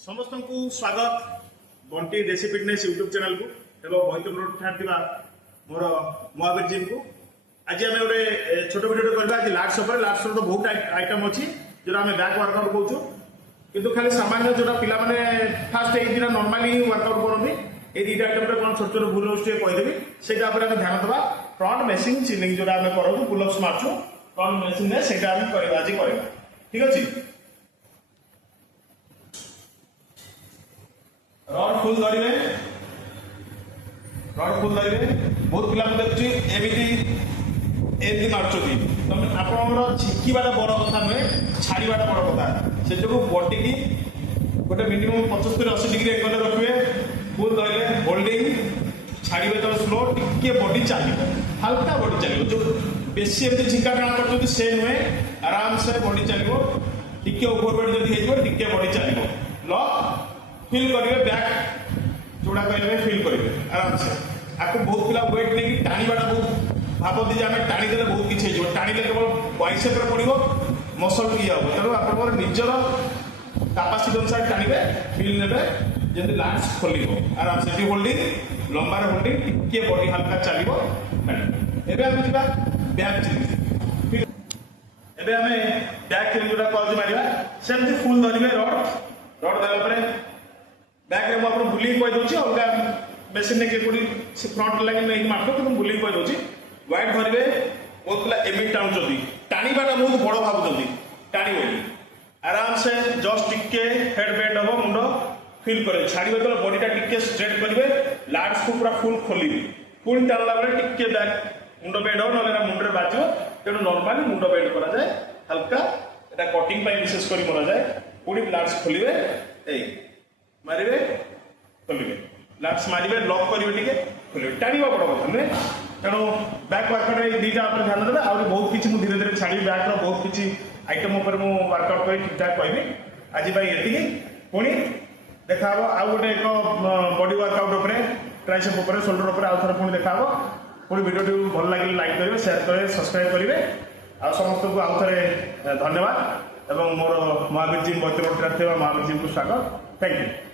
समस्त को स्वागत बंटी देसी फिटनेस यूट्यूब चैनल को एवं बैतपुर ठार मोर महावीर जिम को आज आम गोटे छोट भिडियो करवा आज लाट्स लाट्स तो बहुत आइटम अच्छी जो आम बैक वर्कआउट कहूँ किंतु खाली सामान्य जो पिला फास्ट ये नॉर्मली वर्कआउट करते ये दुटा आइटम कौन छोट छोट भूल रोचे कहीदेवी से ध्यान देवा फ्रंट मेसिंग चिलिंग जो आम करूँ पुलअप्स मार्चु फ्रंट मेसिंग से आज कर ठीक अच्छे रड फुल धरवे बहुत पिला देखुची एमती मार्चुटी तुम आप झिकवाटा बड़ कथा नुहे छाड़वाटा बड़ कथा से जो बॉडी की गोटे मिनिमम 75-80 डिग्री एंगल रखिए फुल धरले होल्डिंग छाड़े तो स्लो टिके बॉडी चलो हल्का बॉडी चलो जो बेसी एमती झिका टाणा कर से नुहे आराम से बॉडी चलो टिके ओवरवेट जब टिके बॉडी चलो लक फील करेंगे बैक जोड़ा करेंगे फील करेंगे आराम से आपको बहुत पिला वेट नहीं टाणीवाटा बहुत भावती जे आम टाणीदे बहुत किसी हो टाणीले केवल बाइसेप्रे पड़ो मसल ये हम तेणु आप निजर कैपेसिटी अनुसार टाणीबे फील ने जमी लास्ट खोल आराम से होल्डिंग लंबार होल्डिंग टिके बॉडी हल्का चलो एवं आम जा बैक चिलिंग एवं आम बैक चिलिंग जोटा कज मारा सेमती फुल धरवे रड देला बैक रे मुझे बुलिंग कहीदे अलग मेसीन फ्रंट लगे नहीं मार्क कि बुलिंग कहीदे व्हाइट धरवे बहुत पिला एमि टाणुंट टाणीवाटा बहुत बड़ भावुं टाणी आराम से जस्ट टिके हेड बेंड हम मुंड फील करे छाड़े तो बॉडीटा टिके स्ट्रेट करेंगे लाट्स को पूरा फुल खोल पुणी टाणला बेले टिके बैक मुंड बेंड हो ना मुंडे बाज तेणु नॉर्मली मुंड बेंड करा जाए हल्का एटा कटिंग विशेष कर मरा जाए पुणी लाट्स खोलिए मारे खोलिए लाट्स मारे लक करेंगे खोलिए टाणवा बड़ कथा नुहे तेणु बैक वर्कआउट दुटा ध्यान देवे आ बहुत किसी धीरे धीरे छाड़ी बैक बहुत किसी आइटम वर्कआउट कर ठीक ठाक कहि आज ये पुणी देखा आउ गोटे एक बॉडी वर्कआउट ट्राइसेप शोल्डर आउ थे पुणी देखा पुणी वीडियो भल लगे लाइक करेंगे शेयर करेंगे सब्सक्राइब करेंगे आ समस्त को आउ थे धन्यवाद एवं मोर महावीर जिम बैतपुर महावीर जिम को स्वागत थैंक यू।